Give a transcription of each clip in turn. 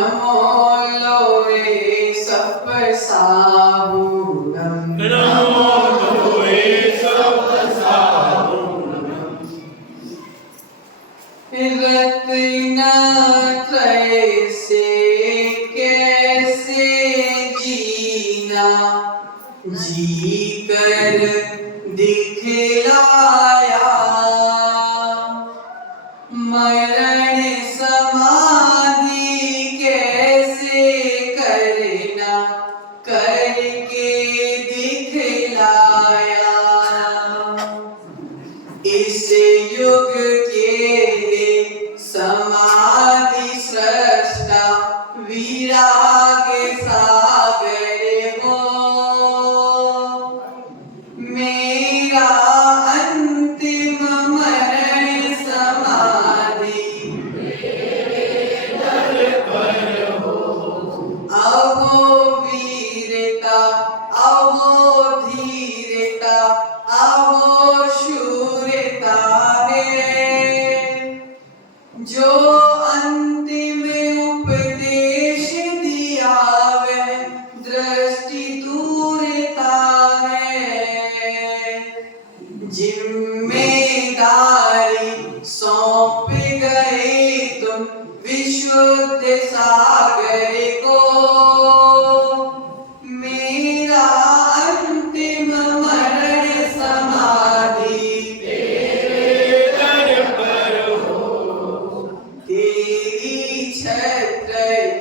नमो लोए सप साहूणम नमो लोए सप साहूणम रत्नत्रय से कैसे जीना जी कर दिखलाया मरण समाधि कैसे करना करके दिखलाया इस युग के समाधि सृष्टा विराग सागर हो मेरा अंतिम मरण समाधि अहो वीरता अहो धीरता अहो शूरता है जो अंतिम उपदेश दिया वह दृष्टि दूरता है जिम्मेदारी सौंप गए तुम विशुद्ध सागर को मेरा अंतिम मरण समाधि तेरी छत्र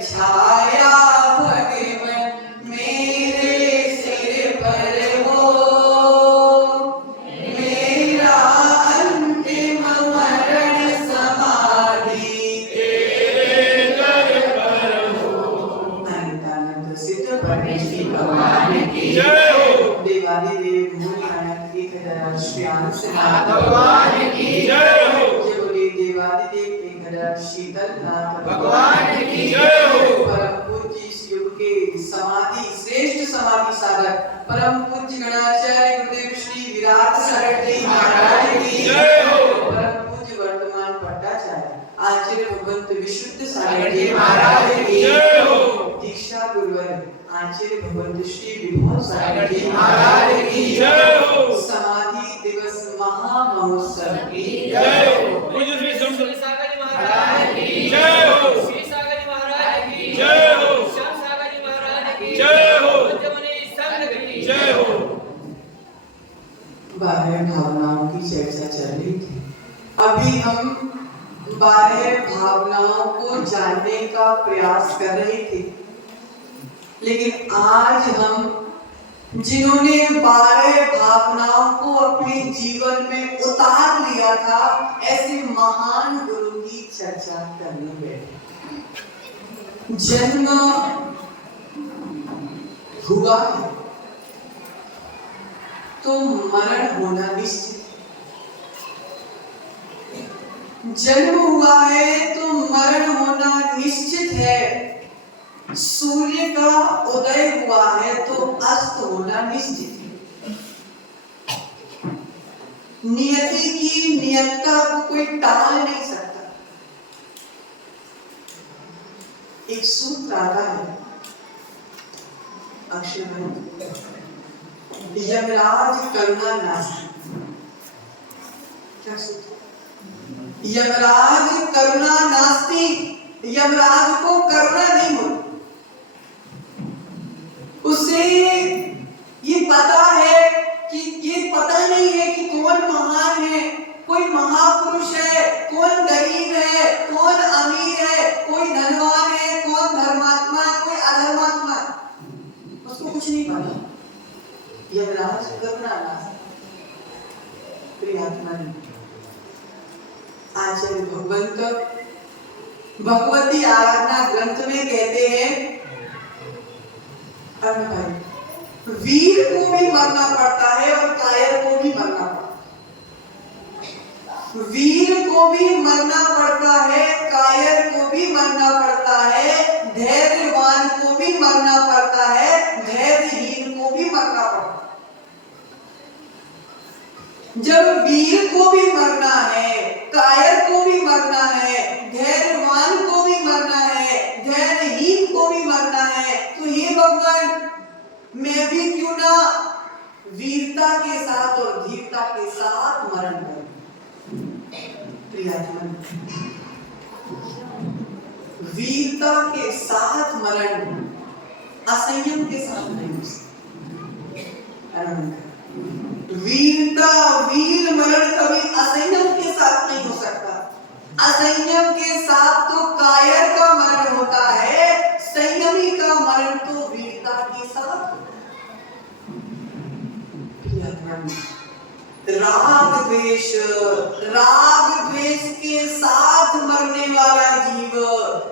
छाया भगवन मेरे सिर पर हो मेरा अंतिम मरण समाधि अनंतानंद सिद्ध परमेश्वरी भगवान की जय हो। देवादिदेव मूलनायक एकदरा श्री आनंद भगवान की जय हो। जय बोले देवादिदेव एकदरा शीतलनाथ भगवान की जय हो। परम पूज्य इस युग के समाधि श्रेष्ठ समाधि साधक परम पूज्य गणाचार्य गुरुदेव श्री विराट सागर जी महाराज की जय हो। परम पूज्य वर्तमान भट्टाचार्य आचार्य भगवंत विशुद्ध सागर जी महाराज की जय हो। दीक्षा गुरुवर आचार्य भगवंत श्री विभव सागर जी महाराज की जय हो। समाधि दिवस महामहोत्सव की जय हो। पूज्य श्री श्री सागर जी महाराज की जय हो। श्री सागर जी महाराज की जय हो। श्याम सागर जी महाराज की जय हो। पूज्य मुनि संघ की जय हो। 12 भावनाओं की चर्चा चल रही थी। अभी हम 12 भावनाओं को जानने का प्रयास कर रहे थे लेकिन आज हम जिन्होंने 12 भावनाओं को अपने जीवन में उतार लिया था ऐसे महान गुरु की चर्चा करने बैठे। जन्म हुआ है तो मरण होना निश्चित है। जन्म हुआ है तो मरण होना निश्चित है। सूर्य का उदय हुआ है तो अस्त होना निश्चित है। नियति की नियतता को कोई टाल नहीं सकता। एक सूत्र आता है अक्षर यमराज करुणा नास्ति। क्या सूत्र? यमराज करुणा नास्ति। यमराज को करुणा नहीं होती। उसे ये पता है कि ये पता नहीं है कि कौन महान है, कोई महापुरुष है, कौन गरीब है, कौन अमीर है, कोई धनवान है, कौन धर्मात्मा है, कोई अधर्मात्मा है। उसको कुछ नहीं पता। यमराज करुणा नास्ति। प्रियात्मा नहीं। आचार्य भगवंत भगवती आराधना ग्रंथ में कहते हैं भाई वीर को भी मरना पड़ता है और कायर को भी मरना पड़ता है। वीर को भी मरना पड़ता है, कायर को भी मरना पड़ता है, धैर्यवान को भी मरना पड़ता है, धैर्यहीन को भी मरना पड़ता है। जब वीर को भी मरना है, कायर को भी मरना है, धैर्यवान को भी मरना है, धैर्यहीन भी क्यों ना वीरता के साथ और धीरता के साथ मरण करें। प्रियजन, वीरता के साथ मरण असंयम के साथ नहीं हो सकता। वीर मरण कभी असंयम के साथ नहीं हो सकता। असंयम के साथ तो कायर का मरण होता है, संयमी का मरण तो वीरता के साथ। राग द्वेष के साथ मरने वाला जीव,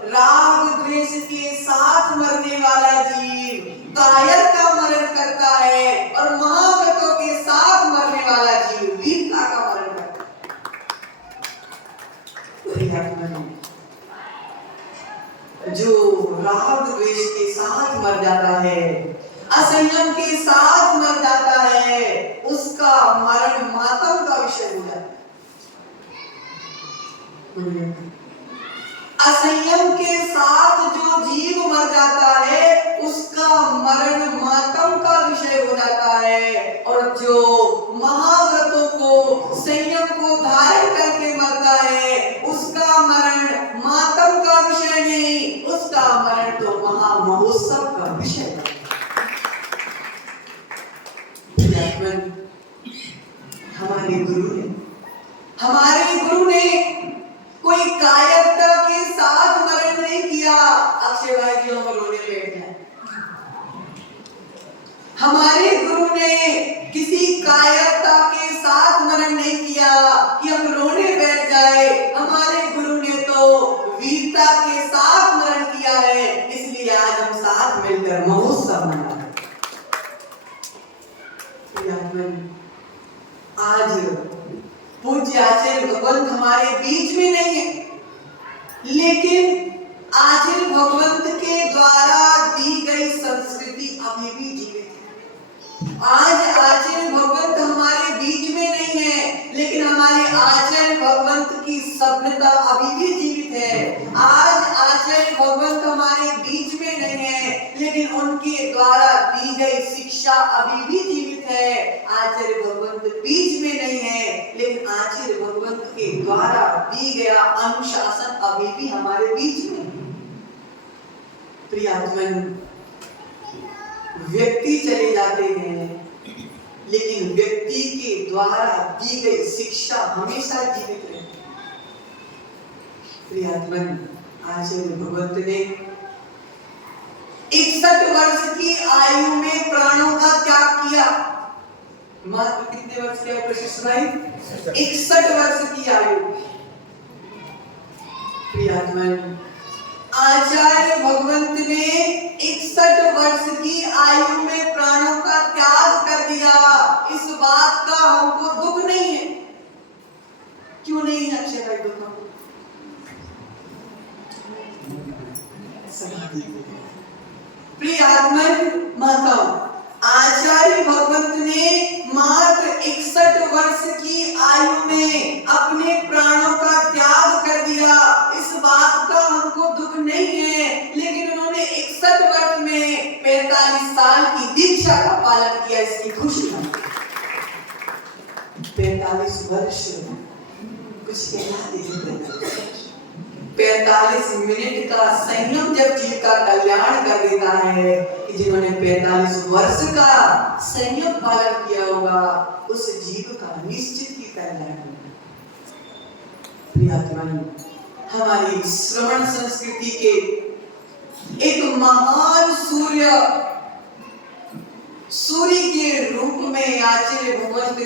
राग द्वेष के साथ मरने वाला जीव कायर का मरण करता है, और महाव्रतों के साथ मरने वाला जीव वीरता का मरण करता है। जो राग द्वेष के साथ मर जाता है, असंयम के साथ मर जाता है, उसका मरण मातम का विषय हो जाता है। असंयम के साथ जो जीव मर जाता है, उसका मरण मातम का विषय हो जाता है। और जो महाव्रतों को, संयम को धारण करके मरता है, उसका मरण मातम का विषय नहीं, उसका मरण तो महामहोत्सव का विषय है। हमारे गुरु ने कोई कायरता के साथ मरण नहीं किया। अक्षय भाई जी हम रोने बैठ जाए। हमारे गुरु ने किसी कायरता के साथ मरण नहीं किया कि हम रोने बैठ जाए। हमारे गुरु ने तो वीरता के साथ मरण किया है, इसलिए आज हम साथ मिलकर महोत्सव मना रहे हैं। आज पूज्य आचार्य भगवंत हमारे बीच में नहीं है, लेकिन आचार्य भगवंत के द्वारा दी गई संस्कृति अभी भी जीवित है। आज आचार्य भगवंत हमारे बीच में नहीं है, लेकिन हमारे आचार्य भगवंत की सभ्यता अभी भी जीवित है। आज आचार्य भगवंत हमारे बीच में नहीं है, लेकिन उनके द्वारा दी गई शिक्षा अभी भी जीवित है। आचार्य भगवंत बीच में नहीं है, लेकिन आचार्य भगवंत के द्वारा दी गया अनुशासन अभी भी हमारे बीच में है। प्रियतमन, व्यक्ति चले जाते हैं, लेकिन व्यक्ति के द्वारा दी गई शिक्षा हमेशा जीवित रहती है। प्रियतमन, आचार्य भगवंत ने 61 वर्ष की आयु में प्राणों का त्याग किया। मात्र कितने वर्ष की आयु प्रशिष्ट भाई? 61 वर्ष की आयु। प्रियतमन, आचार्य भगवंत ने 61 वर्ष की आयु में प्राणों का त्याग कर दिया। इस बात का हमको दुख नहीं है। क्यों नहीं है अक्षय भाई दुख? प्रियतमन माताओं, आचार्य भगवंत ने मात्र 61 वर्ष की आयु में अपने प्राणों का त्याग कर दिया। इस बात का हमको दुख नहीं है, लेकिन उन्होंने 61 वर्ष में 45 साल की दीक्षा का पालन किया। इसकी खुशी है। 45 वर्ष कुछ कहना दीजिए। 45 मिनट का संयम जब जीव का कल्याण कर देता है, कि जिन्होंने 45 वर्ष का संयम पालन किया होगा, उस जीव का निश्चित ही कल्याण होगा। प्रियतमन, हमारी श्रवण संस्कृति के एक महान सूर्य के रूप में आचार्य भगवंत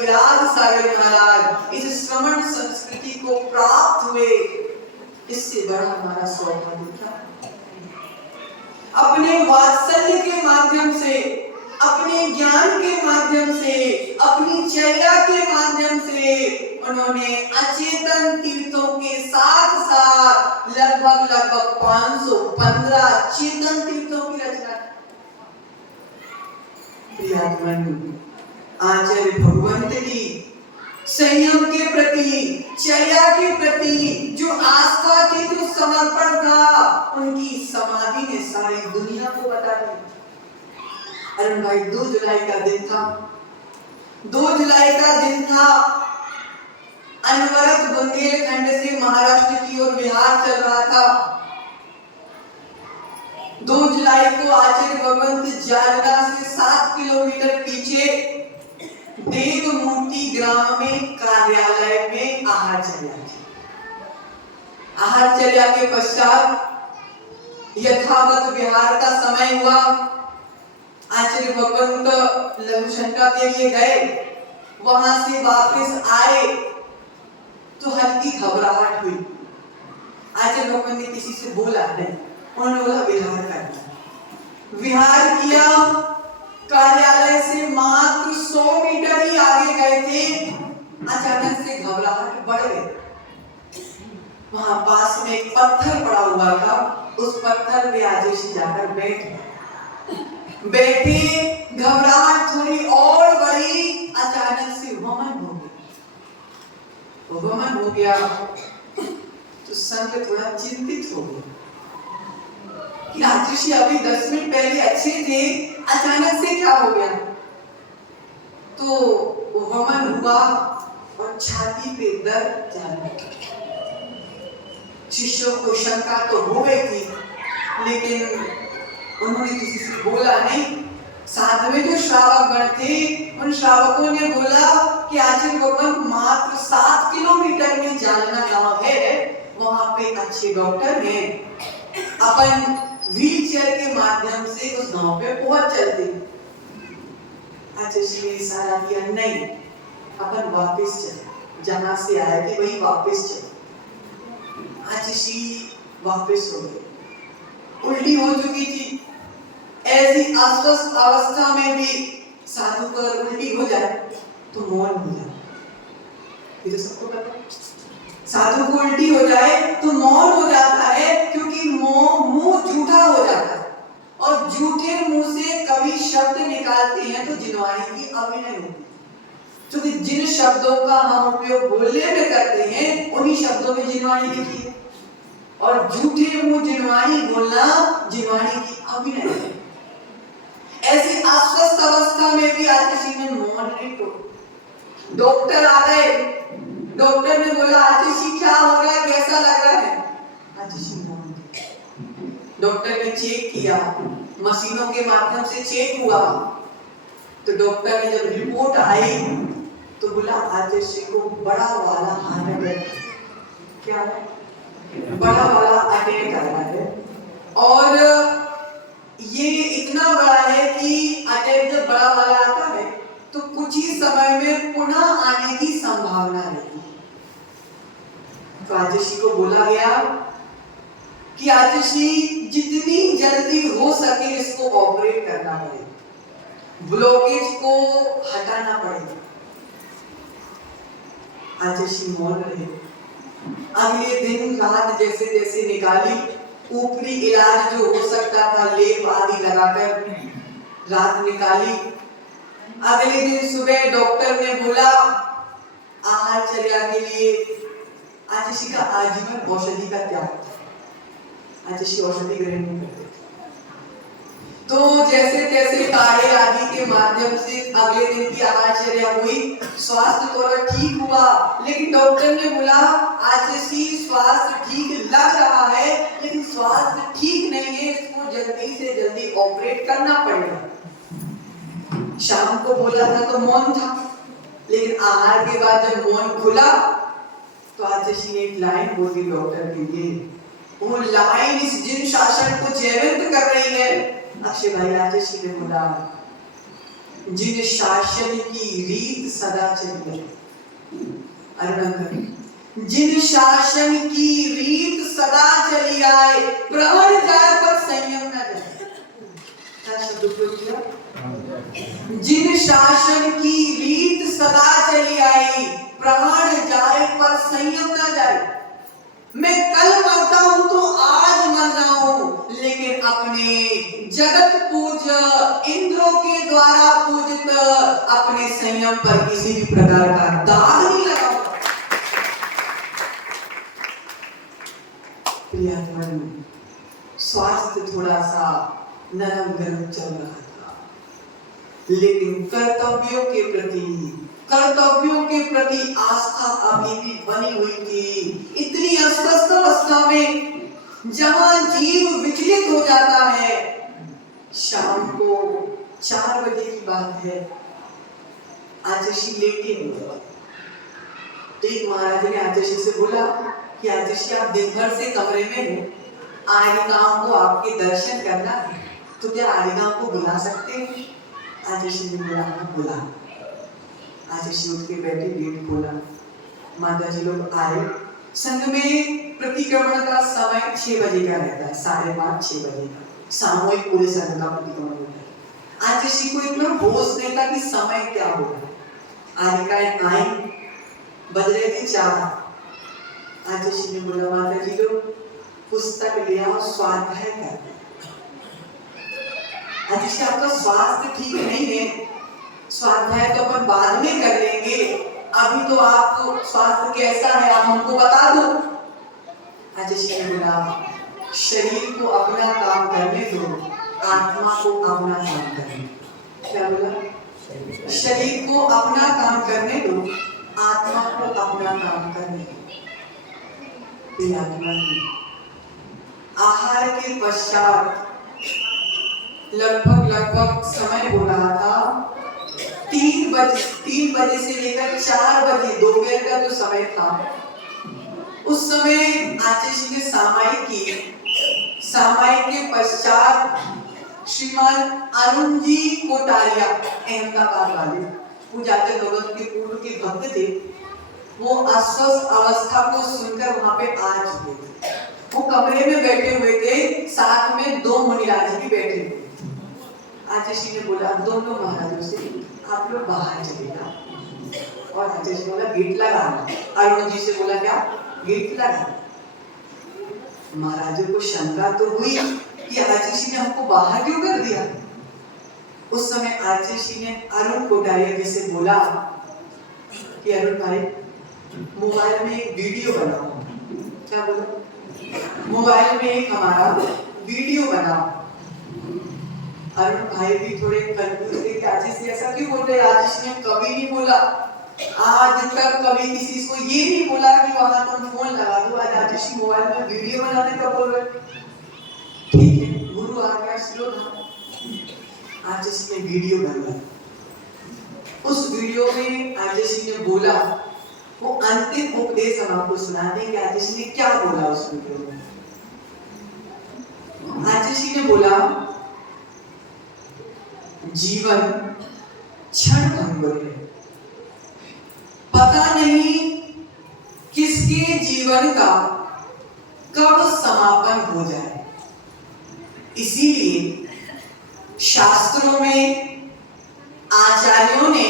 विराज सागर महाराज इस श्रवण संस्कृति को प्राप्त हुए। इससे बड़ा हमारा सौभाग्य क्या? अपने वात्सल्य के माध्यम से, अपने ज्ञान के माध्यम से, अपनी चर्या के माध्यम से उन्होंने अचेतन तीर्थों के साथ साथ लगभग 515 चेतन तीर्थों की रचना की। प्रियतमन, आचार्य भगवंत की संयम के प्रति, चर्या के प्रति जो आस्था थी, जो समर्पण था, उनकी समाधि ने सारी दुनिया को बता दी। अरुण भाई 2 जुलाई का दिन था। 2 जुलाई का दिन था। अनवरत बुंदेलखंड से महाराष्ट्र की ओर बिहार चल रहा था। 2 जुलाई को आचार्य भगवंत जालना से 7 किलोमीटर पीछे देवमूर्ति ग्राम में कार्यालय में आहार चर्या थी। आहार चर्या के पश्चात यथावत बिहार का समय हुआ। आचार्य भगवंत लघु शंका के लिए गए, वहां से वापस आए तो हल्की घबराहट हुई। आचार्य भगवंत ने किसी से बोला नहीं, उन्होंने बोला विहार करना। विहार किया। कार्यालय से मात्र 100 मीटर ही आगे गए थे, अचानक से घबराहट बढ़ गई। वहां पास में एक पत्थर पड़ा हुआ था, उस पत्थर पे आदेशी जाकर बैठे। घबराहट थोड़ी और बढ़ी, अचानक से वमन हो गया। तो संत थोड़ा चिंतित हो गया कि आदिशी अभी 10 मिनट पहले अच्छे थे, अचानक से क्या हो गया। तो वमन हुआ और छाती पे दर्द जाने लगा। शिष्यों को शंका तो हो गई थी, लेकिन उन्होंने किसी से बोला नहीं। साथ में जो श्रावक गण थे, उन श्रावकों ने बोला कि आचार्य भगवंत मात्र 7 किलोमीटर में जालना गांव है, वहां पे अच्छे डॉक्टर हैं, अपन व्हीलचेयर के माध्यम से उस गांव पे पहुंच चलते। आचार्य ने सारा किया, नहीं, अपन वापस चले, जहां से आए थे वही वापस चले। आचार्य वापस हो गए। उल्टी हो चुकी थी। ऐसी अस्वस्थ अवस्था में भी साधु पर उल्टी हो जाए तो मौन हो जाए, ये तो सबको पता है। साधु को उल्टी हो जाए तो मौन हो जाता है, क्योंकि मुंह झूठा हो जाता है और झूठे मुंह से कभी शब्द निकालते हैं तो जिनवाणी की अभिनय होती है। क्योंकि जिन शब्दों का हम उपयोग बोलने में करते हैं, उन्हीं शब्दों में जिनवाणी लिखी है, और झूठे मुंह जिनवाणी बोलना जिनवाणी की अभिनय है। ऐसी अस्वस्थ अवस्था में भी आतिशी ने मौन नहीं तोड़ा। डॉक्टर आ गए। डॉक्टर ने बोला, आतिशी क्या हो रहा है, कैसा लग रहा है। आतिशी मौन। डॉक्टर ने चेक किया, मशीनों के माध्यम से चेक हुआ। तो डॉक्टर ने जब रिपोर्ट आई तो बोला, आतिशी को बड़ा वाला हार्ट अटैक। क्या है? बड़ा वाला अटैक आ रहा है, और ये इतना बड़ा है कि अटैक जब बड़ा वाला आता है तो कुछ ही समय में पुनः आने की संभावना रहती है। तो आतिशी को बोला गया कि आतिशी जितनी जल्दी हो सके इसको ऑपरेट करना पड़ेगा, ब्लॉकेज को हटाना पड़ेगा। आतिशी मौन रहे। अगले दिन रात जैसे जैसे निकाली, ऊपरी इलाज जो हो सकता था लेप आदि लगाकर रात निकाली। अगले दिन सुबह डॉक्टर ने बोला, आहार चर्या के लिए आतिशी का आजीवन औषधि का त्याग था। आतिशी औषधि ग्रहण नहीं करते थे। तो जैसे तैसे काढ़े आदि के माध्यम से अगले दिन की आहार चर्या हुई। स्वास्थ्य थोड़ा ठीक हुआ, लेकिन डॉक्टर ने बोला, आतिशी स्वास्थ्य ठीक लग रहा है, लेकिन स्वास्थ्य ठीक नहीं है, इसको जल्दी से जल्दी ऑपरेट करना पड़ेगा। शाम को बोला था तो मौन था, लेकिन आहार के बाद जब मौन खुला तो आतिशी ने एक लाइन बोली डॉक्टर के लिए। वो लाइन इस जिन शासन को जीवंत कर रही है। अक्षय भाई आतिशी ने बोला, जिन शासन की रीत सदा चली आए, जिन शासन की रीत सदा चली आए, प्रहर जाए पर संयम न जाए। क्या शब्द उपयोग किया? जिन शासन की रीत सदा चली आई, प्रहर जाए पर संयम न जाए। मैं कल मरता हूं तो आज मर रहा हूं, लेकिन अपने जगत पूज्य इंद्रों के द्वारा पूजित अपने संयम पर किसी भी प्रकार का दाग नहीं लगा। स्वास्थ्य थोड़ा सा नरम गरम चल रहा था। लेकिन कर्तव्यों के प्रति आस्था अभी भी बनी हुई थी। इतनी अस्वस्थ अवस्था में जहां जीव विचलित हो जाता है। शाम को 4 बजे की बात है, आजर्षि लेटे हुए। तो एक महाराज ने आजर्षि से बोला कि आजर्षि आप दिन भर से कमरे में हो, आर्यगांव को आपके दर्शन करना है, तो क्या आर्यगांव को बुला सकते हैं? आजर्षि ने बोला हाँ बुला। आजर्षि उठ के बैठे, गेट खोला, माता जी लोग आए। संघ में प्रतिक्रमण का समय 6 बजे का रहता है, 5:30 6 बजे का सामूहिक पूरे संघ का प्रतिक्रमण होता है। आजर्षि को इतना होश नहीं था कि समय क्या हो रहा है। आर्यिकाएं आई, बज रहे थे 4। आजर्षि ने बोला माता जी लोग पुस्तक ले आओ, स्वाध्याय करते। आजर्षि आपका स्वास्थ्य ठीक नहीं है, स्वाध्याय तो अपन बाद में कर लेंगे, अभी तो आपको स्वास्थ्य कैसा है आप हमको बता दो। आजर्षि ने बोला शरीर को अपना काम करने दो, आत्मा को अपना काम करने दो। क्या बोला? शरीर को अपना काम करने दो, आत्मा को अपना काम करने दो। आत्मा की आहार के पश्चात लगभग समय हो रहा था 3 बजे से लेकर 4 बजे दोपहर का जो समय था, उस समय आजर्षि ने सामायिक की। सामायिक के पश्चात श्रीमान अरुण जी कोटारिया, अहमदाबाद वाले, वो जाते भगत के पूर्व के भक्त थे, वो अस्वस्थ अवस्था को सुनकर वहां पे आ चुके थे। वो कमरे में बैठे हुए थे, साथ में 2 मुनिराज भी बैठे हुए। आजर्षि ने बोला दोनों महाराजों से आप लोग बाहर चले जाओ, और आजर्षि ने बोला गेट लगा। अरुण जी से बोला क्या? गेट लगा। महाराजों को शंका तो हुई कि आजर्षि ने हमको बाहर क्यों कर दिया। उस समय आजर्षि ने अरुण कोटारिया जी से बोला कि अरुण भाई मोबाइल में एक वीडियो बनाओ। क्या बोला? मोबाइल में एक हमारा वीडियो बनाओ। अरुण भाई भी थोड़े कंफ्यूज थे कि आजर्षि ऐसा क्यों बोल रहे। आजर्षि ने कभी नहीं बोला, आज तक कभी किसी को ये नहीं बोला कि वहां तुम फोन लगा दो। आज आजर्षि मोबाइल में वीडियो बनाने का बोल रहे। ठीक है, गुरु आ गया, श्लोक। आजर्षि ने वीडियो बनाया। उस वीडियो में आजर्षि ने बोला, वो अंतिम उपदेश हम आपको सुना देंगे। आजर्षि ने क्या बोला उस वीडियो में? आजर्षि ने बोला जीवन क्षण भंगुर है, पता नहीं किसके जीवन का कब समापन हो जाए। इसीलिए शास्त्रों में आचार्यों ने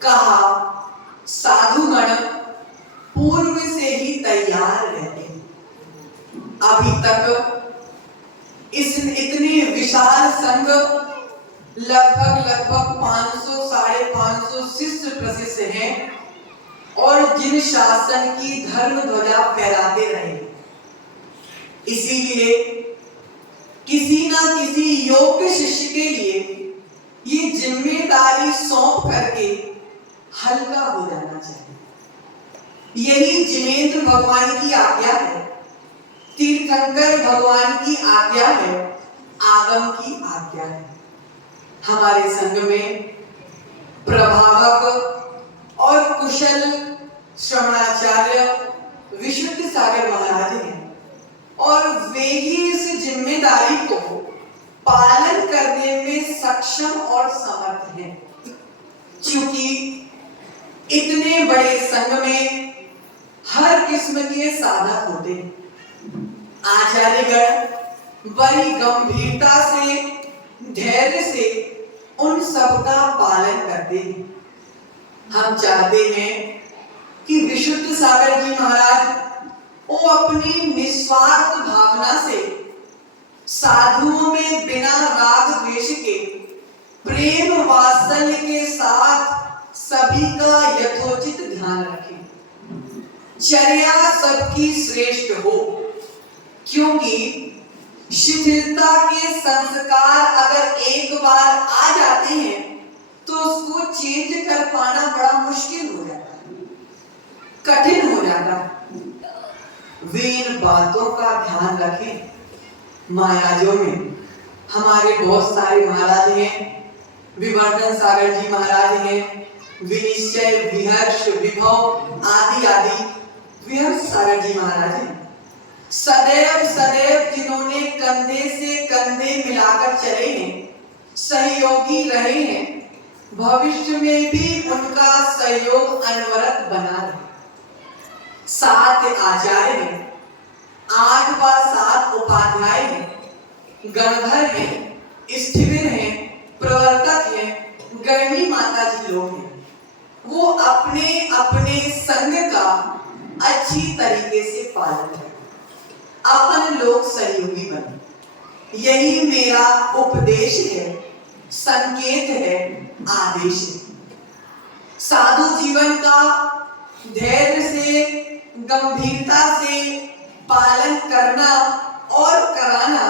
कहा साधुगण पूर्व से ही तैयार रहते हैं। अभी तक इस इतने विशाल संघ लगभग 500 550 शिष्य प्रशिष्य हैं, और जिन शासन की धर्म ध्वजा फहराते रहे। इसीलिए किसी ना किसी योग्य शिष्य के लिए ये जिम्मेदारी सौंप करके हल्का हो जाना चाहिए। यही जिनेंद्र भगवान की आज्ञा है, तीर्थंकर भगवान की आज्ञा है, आगम की आज्ञा है। हमारे संघ में प्रभावक और कुशल श्रवणाचार्य विशुद्ध सागर महाराज हैं, और वे ही इस जिम्मेदारी को पालन करने में सक्षम और समर्थ हैं। क्योंकि इतने बड़े संघ में हर किस्म के साधक होते हैं। आचार्यगण बड़ी गंभीरता से, धैर्य से उन सबका पालन करते हैं। हम चाहते हैं कि विशुद्ध सागर जी महाराज वो अपनी निस्वार्थ भावना से साधुओं में बिना राग द्वेष के प्रेम वात्सल्य के साथ सभी का यथोचित ध्यान रखें। चर्या सबकी श्रेष्ठ हो, क्योंकि शिथिलता के संस्कार अगर एक बार आ जाते हैं तो उसको चेंज कर पाना बड़ा मुश्किल हो जाता है, कठिन हो जाता है। वे इन बातों का ध्यान रखें। महाराजों में हमारे बहुत सारे महाराज हैं, विवर्धन सागर जी महाराज हैं, विनिश्चय, विहर्ष, विभव आदि आदि विहर्ष सागर जी महाराज हैं। सदैव सदैव जिन्होंने कंधे से कंधे मिलाकर चले हैं, सहयोगी रहे हैं, भविष्य में भी उनका सहयोग अनवरत बना रहे। 7 आचार्य हैं, 8 उपाध्याय हैं, गणधर हैं, स्थिविर हैं, प्रवर्तक हैं, गर्णी माता जी लोग हैं। वो अपने अपने संग का अच्छी तरीके से पालन करें, अपन लोग सहयोगी बने। यही मेरा उपदेश है, संकेत है, आदेश है। साधु जीवन का धैर्य से, गंभीरता से पालन करना और कराना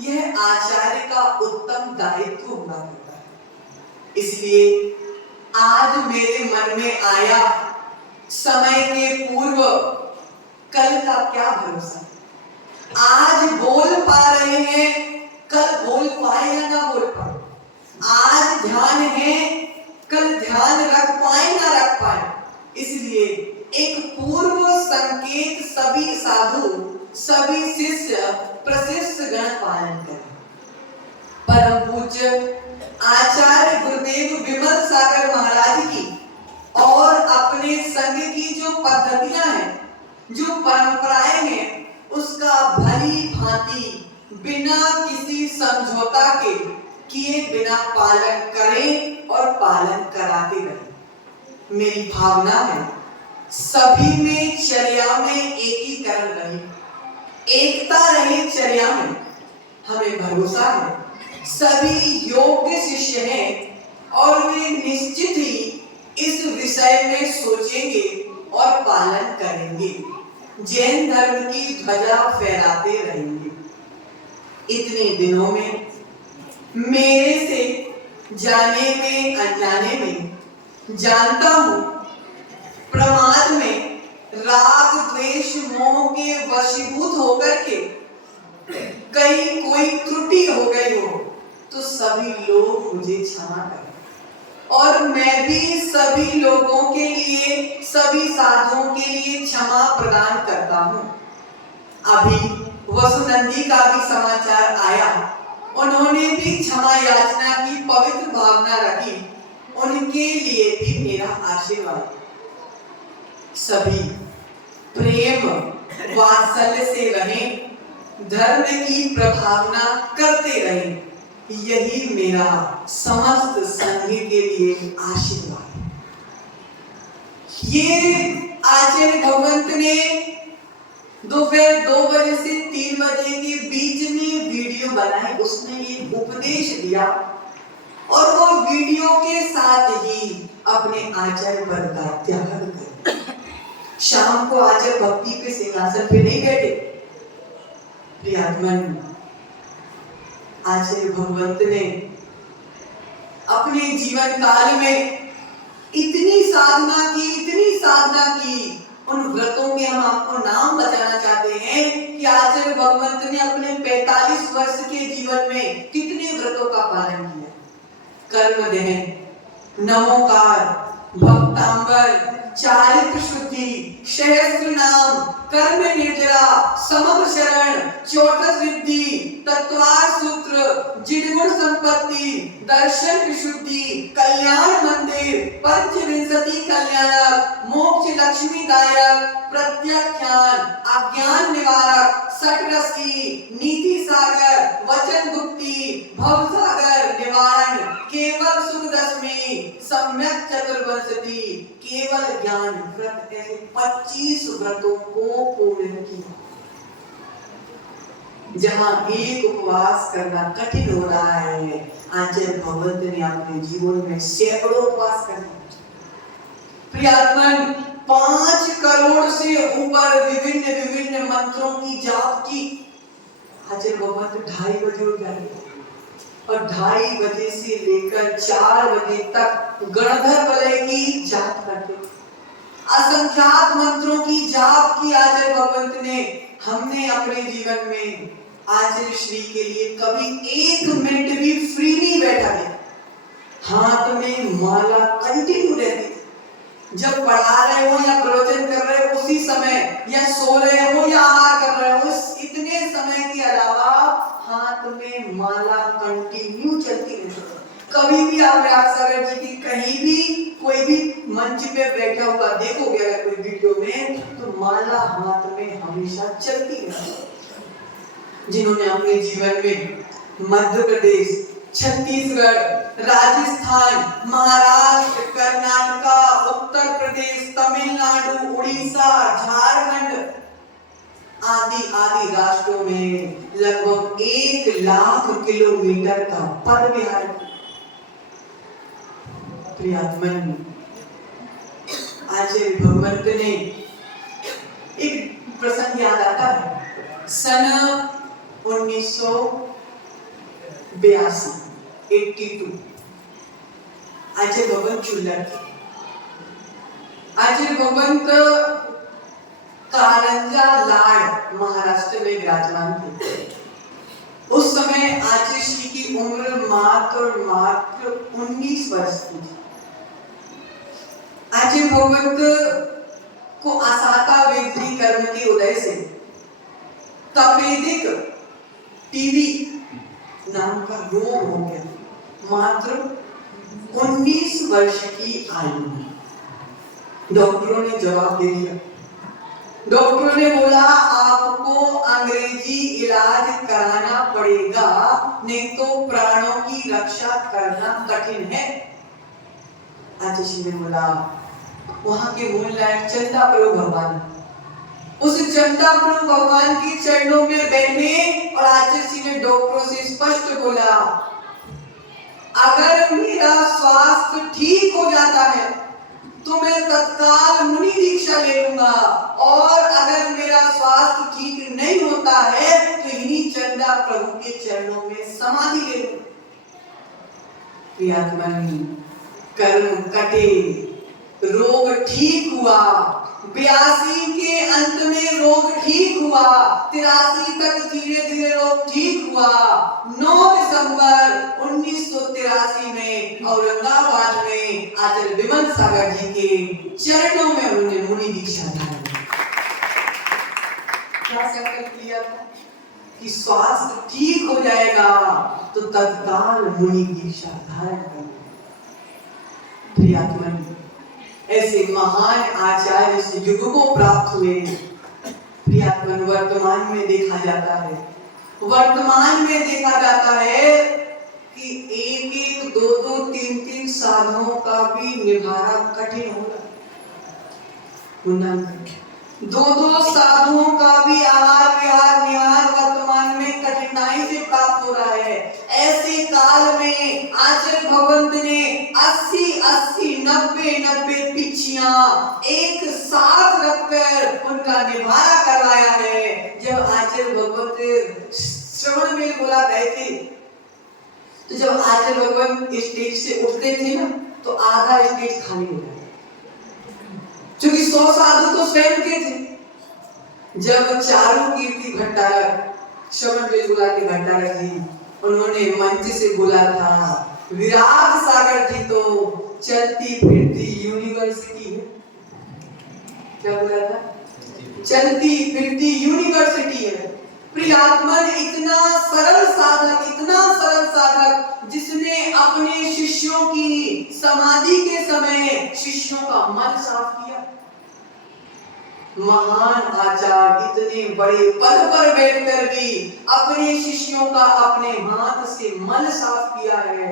यह आचार्य का उत्तम दायित्व हुआ करता है। इसलिए आज मेरे मन में आया, समय के पूर्व कल का क्या भरोसा। आज बोल पा रहे हैं, कल बोल पाए या ना बोल पाए। आज ध्यान है, कल ध्यान रख पाए ना रख पाए। इसलिए एक पूर्व संकेत सभी साधु, सभी शिष्य, प्रशिष्य गण पालन करें। परम पूज्य आचार्य गुरुदेव विमल सागर महाराज की और अपने संघ की जो पद्धतियां हैं, जो परंपराएं हैं, उसका भली भांति बिना किसी समझौता के किए बिना पालन करें और पालन कराते रहें। मेरी भावना है सभी में चर्या में एकीकरण रहे, एकता रहे चर्या में। हमें भरोसा है सभी योग्य शिष्य हैं और वे निश्चित ही इस विषय में सोचेंगे और पालन करेंगे, जैन धर्म की ध्वजा फहराते रहेंगे। इतने दिनों में मेरे से जाने में अनजाने में जानता हूं, प्रमाद में राग द्वेष मोह के वशीभूत होकर के कहीं कोई त्रुटि हो गई हो तो सभी लोग मुझे क्षमा करें और मैं भी सभी लोगों के लिए, सभी साधुओं के लिए क्षमा प्रदान करता हूं। अभी वसुनंदी का भी समाचार आया, उन्होंने भी क्षमा याचना की पवित्र भावना रखी, उनके लिए भी मेरा आशीर्वाद। सभी प्रेम वात्सल्य से रहें, धर्म की प्रभावना करते रहें, यही मेरा समस्त संघ के लिए आशीर्वाद है। ये आचार्य भगवंत ने दोपहर 2 बजे से 3 बजे के बीच में वीडियो बनाई, उसमें ये उपदेश दिया और वो वीडियो के साथ ही अपने आचार्य पद का त्याग कर शाम को आचार्य भक्ति के सिंहासन पे नहीं बैठे। प्रियात्मन आचार्य भगवंत ने अपने जीवन काल में इतनी साधना की, उन व्रतों के हम आपको नाम बताना चाहते हैं कि आचार्य भगवंत ने अपने 45 वर्ष के जीवन में कितने व्रतों का पालन किया। कर्म दहन, नमोकार, भक्तांबर, चारित्र शुद्धि, सहस्त्र नाम, कर्म निर्जरा, समग्र शरण, चौथस रिद्धि, तत्वार सूत्र, जिनगुण संपत्ति, दर्शन विशुद्धि, कल्याण मंदिर, पंचविंशति कल्याणक, मोक्ष लक्ष्मी दायक, प्रत्याख्यान, अज्ञान निवारक, सटरसी, नीति सागर, वचन गुप्ति, भव सागर निवारण, केवल सुख दशमी, सम्यक चतुर्वंशति, केवल ज्ञान व्रत, ऐसे 25 व्रतों को पूर्ण किया। जहां एक उपवास करना कठिन हो रहा है, आचार्य भगवंत ने अपने जीवन में सैकड़ों उपवास कर दिए। प्रियात्मन 5 करोड़ से ऊपर विभिन्न विभिन्न मंत्रों की जाप की, आचार्य भगवंत 2:30 बजे उठ जाते और 2:30 बजे से लेकर 4 बजे तक गणधर वलय की जाप करते थे। असंख्यात मंत्रों की जाप की आचार्य भगवंत ने। हमने अपने जीवन में आचार्य श्री के लिए कभी 1 मिनट भी फ्री नहीं बैठा है। हाथ में माला कंटिन्यू रहती। जब पढ़ा रहे हो या प्रवचन कर रहे हो उसी समय, या सो रहे हो या आहार कर रहे हो, इतने समय के अलावा हाथ में माला कंटिन्यू चलती रहती। कभी भी आप व्याससागर जी की कहीं भी कोई भी मंच पे बैठा हुआ देखोगे अगर कोई वीडियो में, तो माला हाथ में हमेशा चलती रहती। जिन्होंने अपने जीवन में मध्य प्रदेश, छत्तीसगढ़, राजस्थान, महाराष्ट्र, कर्नाटका, उत्तर प्रदेश, तमिलनाडु, उड़ीसा, झारखंड आदि आदि राष्ट्रों में लगभग 1 लाख किलोमीटर का पद विहार। प्रियात्मन, आचार्य भगवंत ने एक प्रसंग याद आता है। सन 1982 आचार्य भगवंत चुल्लर थे। आचार्य भगवंत कारंजा लाड महाराष्ट्र में विराजमान थे। उस समय आचार्य श्री की उम्र मात्र 19 वर्ष की थी। आचार्य भगवंत को असाता वेदी कर्म के उदय से तपेदिक टीबी नाम का रोग हो गया। मात्र 19 वर्ष की आयु में डॉक्टरों ने जवाब दे दिया। डॉक्टरों ने बोला आपको अंग्रेजी इलाज कराना पड़ेगा, नहीं तो प्राणों की रक्षा करना कठिन है। आचार्य श्री ने बोला वहां के मूल नायक चंदा प्रभु भगवान, उस चंदा प्रभु भगवान के चरणों में बैठे और आचार्य श्री ने डॉक्टरों से स्पष्ट बोला अगर मेरा स्वास्थ्य ठीक हो जाता है तो मैं तत्काल मुनि दीक्षा ले लूंगा, और अगर मेरा स्वास्थ्य ठीक नहीं होता है तो इन्हीं चंदा प्रभु के चरणों में समाधि ले लूंगा। प्रियात्मन, कर्म कटे, रोग ठीक हुआ। 82 के अंत में रोग ठीक हुआ। 83 तक धीरे धीरे रोग ठीक हुआ। 9 दिसंबर 1983 में औरंगाबाद में आचार्य विमल सागर जी के चरणों में उन्होंने मुनि दीक्षा धारण की। क्या संकल्प लिया था कि स्वास्थ्य ठीक हो जाएगा तो तत्काल मुनि दीक्षा धारण करेंगे। प्रियात्मन, ऐसे महान आचार्य से युगों प्राप्त हुए। प्रियात्मन, वर्तमान में देखा जाता है कि 1-1, 2-2, 3-3 साधुओं का भी निभाना कठिन हो रहा है। 2-2 साधुओं का भी आहार विहार निहार वर्तमान में कठिनाई से प्राप्त हो रहा है। ऐसे काल में आचार्य भगवंत ने 80-80, 90-90 पिछियां एक साथ रखकर उनका निभाना करवाया है। जब आचार्य भगवंत श्रवण में बोला गए थे, तो जब आचार्य भगवंत स्टेज से उठते थे ना, तो आधा स्टेज खाली हो जाता, क्योंकि 100 साधु तो स्वयं के थे। जब चारू कीर्ति भट्टारक, श्रवण बेलगुला के भट्टारक जी, उन्होंने मंच से बोला था विराट सागर जी तो चलती फिरती यूनिवर्सिटी है। क्या बोला था? चलती फिरती यूनिवर्सिटी है। प्रियात्मन, इतना सरल साधक जिसने अपने शिष्यों की समाधि के समय शिष्यों का मन साफ किया। महान आचार्य इतने बड़े पद पर बैठकर भी अपने शिष्यों का अपने हाथ से मन साफ किया है।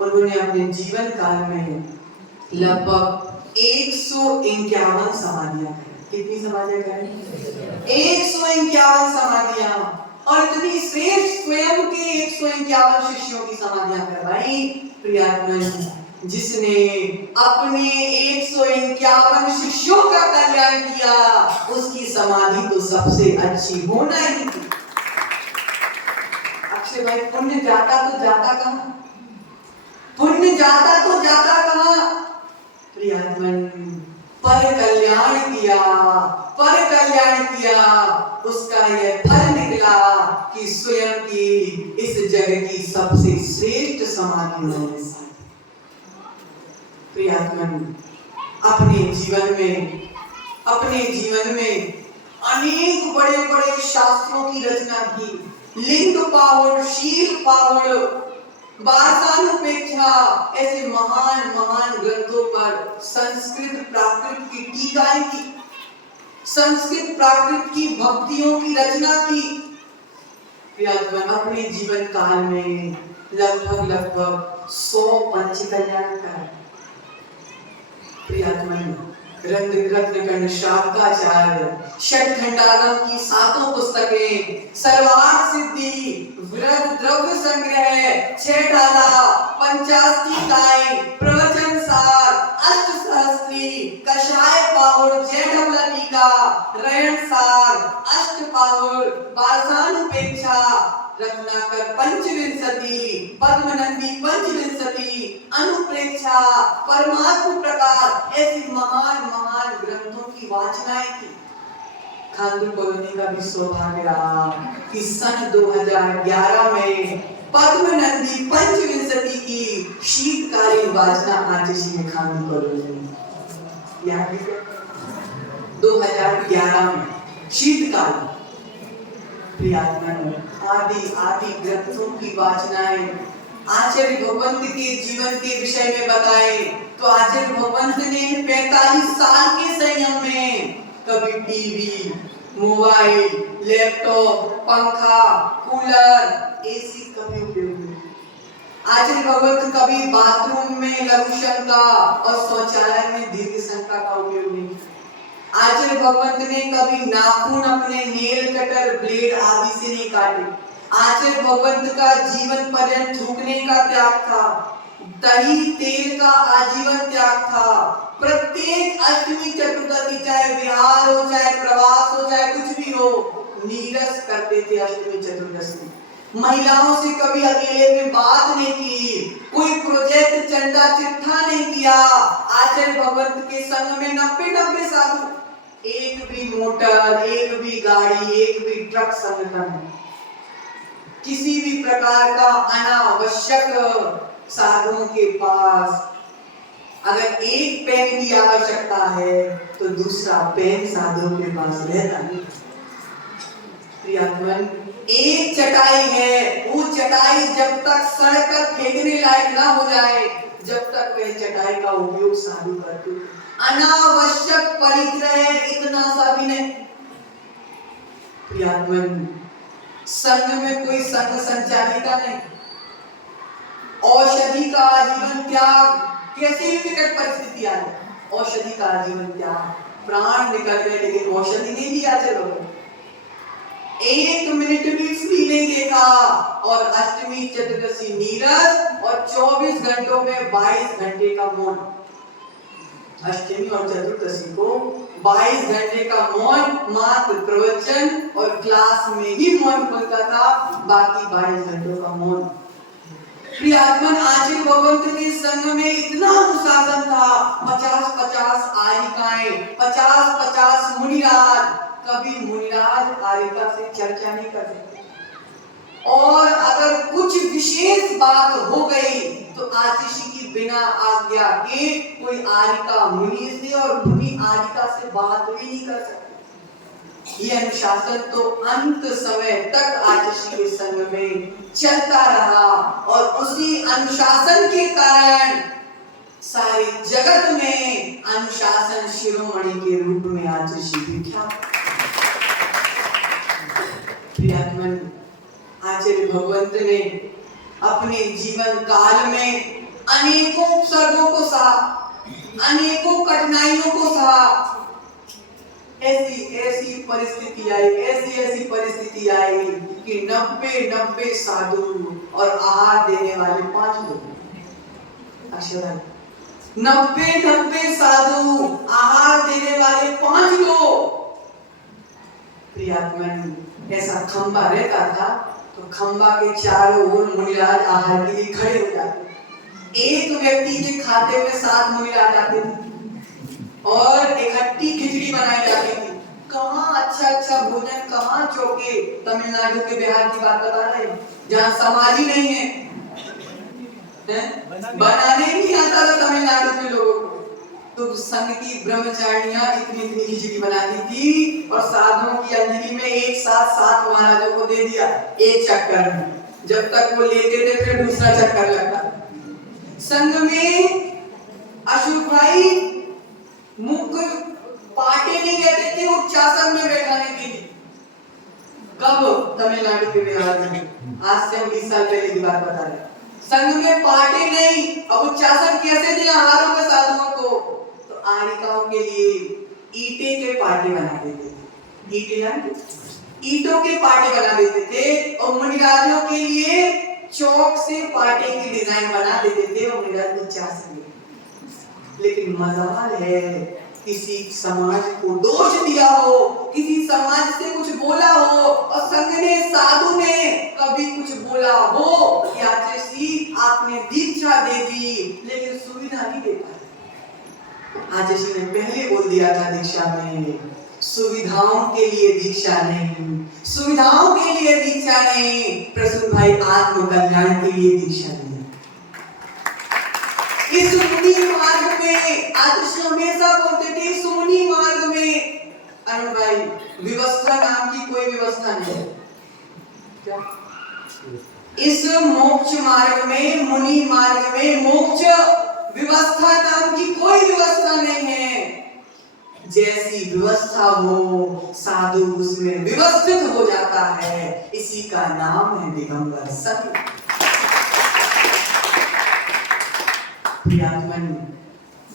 उन्होंने अपने जीवन काल में लगभग 151 समाधियां करी। कितनी समाधियां करी? 151 समाधियां, और इतनी श्रेष्ठ स्वयं के 151 शिष्यों की समाधियां करवाई। प्रियात्मन, जिसने अपने 151 शिष्यों का कल्याण किया, उसकी समाधि तो सबसे अच्छी होना ही थी। अच्छे भाई, पुण्य जाता तो जाता कहाँ? पुण्य जाता तो जाता कहाँ? प्रियात्मन, पर कल्याण किया, पर कल्याण किया, उसका यह फल निकला कि स्वयं की इस जग की सबसे श्रेष्ठ समाधि मैंने साधी। प्रियात्मन, अपने जीवन में अनेक बड़े बड़े शास्त्रों की रचना की, लिंग पावड़, शील पावड़, वार्तानुपेक्षा, ऐसे महान महान ग्रंथों पर संस्कृत प्राकृत की टीकाएं की, संस्कृत प्राकृत की भक्तियों की रचना की। प्रियात्मन, अपने जीवन काल में लगभग 100 पंचकल्याण का। प्रियात्मन, रत्नकर्ण शाक्ताचार्य, षट्खंडागम की 7 पुस्तकें, सर्वार्थ सिद्धि, वृद्ध द्रव्य संग्रह, 6 डाला, 50 टीकाएं, प्रवचन सार, अष्ट सहस्त्री, कषाय पाहुड़, जैढवला टीका, रयन सार, अष्ट पाहुड़, वार्षानुपेक्षा, रत्नाकर पंचविंशति, पद्मनंदी पंचविंशति, अनुप्रेक्षा, परमात्म प्रकाश, ऐसी महान महान ग्रंथों की वाचनाएं की। खानपुर कॉलोनी का भी सौभाग्य रहा कि सन 2011 में पद्मनंदी पंचविंशति की शीतकालीन वाचना आतिशी में खानपुर कॉलोनी में 2011 में शीतकाल। प्रियात्मन, आदि आदि ग्रंथों की वाचनाएं आचार्य भगवंत के जीवन के विषय में बताए तो आचार्य भगवंत ने 45 साल के संयम में कभी टीवी, मोबाइल, लैपटॉप, पंखा, कूलर, एसी कभी उपयोग नहीं। आचार्य भगवंत कभी बाथरूम में लघु शंका और शौचालय में दीर्घ शंका का उपयोग नहीं। आचार्य भगवंत ने कभी नाखून अपने नेल कटर, ब्लेड आदि से नहीं काटे। आचार्य भगवंत का जीवन पर्यंत थूकने का त्याग था, दही तेल का आजीवन त्याग था। प्रत्येक अष्टमी चतुर्दशी, चाहे विहार हो, चाहे प्रवास हो, चाहे कुछ भी हो, नीरस करते थे अष्टमी चतुर्दशी। महिलाओं से कभी अकेले में बात नहीं की, कोई प्रोजेक्ट चंदा चिट्ठा नहीं किया। आचार्य भगवंत के संग में 90 साधु, एक भी मोटर, एक भी गाड़ी, एक भी ट्रक संगठन, किसी भी प्रकार का अनावश्यक साधुओं के पास अगर एक पेन की आवश्यकता है तो दूसरा पेन साधुओं के पास रहता नहीं। प्रियात्मन, एक चटाई है, वो चटाई जब तक सड़क पर फेंकने लायक ना हो जाए, जब तक वह चटाई का उपयोग साधु करते। अनावश्यक परिग्रह इतना सा भी नहीं। प्रियात्मन, संघ में कोई संघ संचालिका नहीं। औषधि का आजीवन त्याग, कैसी भी विकट परिस्थिति आ जाए, औषधि का आजीवन त्याग, प्राण निकल गए लेकिन औषधि नहीं दिया। चलो, 1 मिनट भी फ्री नहीं देखा और अष्टमी चतुर्दशी नीरस और 24 घंटों में 22 घंटे का मौन। अष्टमी और चतुर्दशी को 22 घंटे का मौन, मात्र प्रवचन और क्लास में ही मौन खुलता था, बाकी 22 घंटों का मौन। प्रियात्मन, आचार्य भगवंत के संग में इतना अनुशासन था। 50-50 आरिकाएं, 50-50 मुनिराज, कभी मुनिराज आरिका से चर्चा नहीं करते। और अगर कुछ विशेष बात हो गई तो आतिशी की बिना आज्ञा के कोई आरिका मुनि से और मुनि आरिका से बात भी नहीं कर सकते। ये अनुशासन तो अंत समय तक आतिशी के संग में चलता रहा और उसी अनुशासन के कारण सारे जगत में अनुशासन शिरोमणि के रूप में आतिशी विख्यात। प्रियात्मन, आचार्य भगवंत ने अपने जीवन काल में अनेकों उपसर्गों को सहा, अनेकों कठिनाइयों को सहा। ऐसी परिस्थिति आई कि 90 साधु और आहार देने वाले 5 लोग। अक्षर 90 साधु, आहार देने वाले 5 लोग। प्रियात्मन, ऐसा खंबा रहता था तो खंबा के चारों ओर मुनिराज आहार के लिए खड़े हो जाते। एक व्यक्ति के खाते में 7 मुनिराज आते थे और इकट्ठी खिचड़ी बनाई जाती थी। कहाँ अच्छा भोजन, कहाँ चौके। तमिलनाडु के, बिहार की बात बता रहे हैं, जहाँ समाज ही नहीं है, बनाने नहीं आता था तमिलनाडु के लोगों को। तो संघ की ब्रह्मचारियां इतनी खिचड़ी बनाती थी और साधुओं की अंजलि में एक साथ 7 महाराजों को दे दिया एक चक्कर में। जब तक वो लेते थे फिर दूसरा चक्कर लगता। संघ में अशोक भाई मुख्य पार्टी नहीं कहते थे उच्चासन में बैठाने के लिए। कब? तमिलनाडु के बिहार में, आज से 20 साल पहले की बात बता रहे। संघ में पार्टी नहीं, अब उच्चासन कैसे दिया आहारों के साधुओं को? तो आरिकाओं के लिए ईटे के पार्टी बना देते थे। ईटों के पार्टी बना देते थे और मुनिराजों के लिए चौक से पार्टी की डिजाइन बना देते थे और मुनिराज उच्चासन में। लेकिन मजाल है, किसी समाज को दोष दिया हो, किसी समाज से कुछ बोला हो और संघ ने, साधु ने कभी कुछ बोला हो कि आचार्य आपने दीक्षा दे दी लेकिन सुविधा नहीं दे पाए। आचार्य ने पहले बोल दिया था दीक्षा में, सुविधाओं के लिए दीक्षा नहीं, सुविधाओं के लिए दीक्षा नहीं, प्रसून भाई आत्म कल्याण के लिए दीक्षा दी। इस मुनि मार्ग में आदर्श हमेशा बोलते थे, सुमुनि मार्ग में अरुण भाई व्यवस्था नाम की कोई व्यवस्था नहीं। क्या? इस मोक्ष मार्ग में, मुनि मार्ग में मोक्ष व्यवस्था नाम की कोई व्यवस्था नहीं है। जैसी व्यवस्था हो साधु उसमें व्यवस्थित हो जाता है, इसी का नाम है दिगंबर संघ।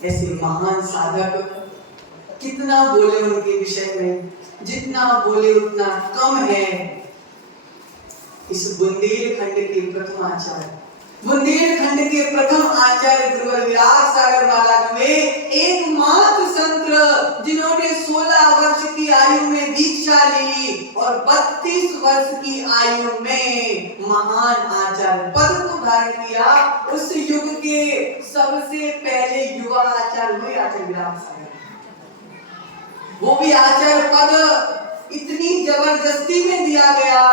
ऐसे महान साधक कितना बोले उनके विषय में, जितना बोले उतना कम है। इस बुंदेलखंड के प्रथम आचार्य, बुंदेलखंड के प्रथम आचार्य गुरुवर विराट सागर महाराज हुए, एकमात्र संत जिन्होंने 16 वर्ष की आयु में दीक्षा ली और 32 वर्ष की आयु में महान आचार्य पद को धारण किया। उस युग के सबसे पहले युवा आचार्य हुए आचार्य विराट सागर। वो भी आचार्य पद इतनी जबरदस्ती में दिया गया,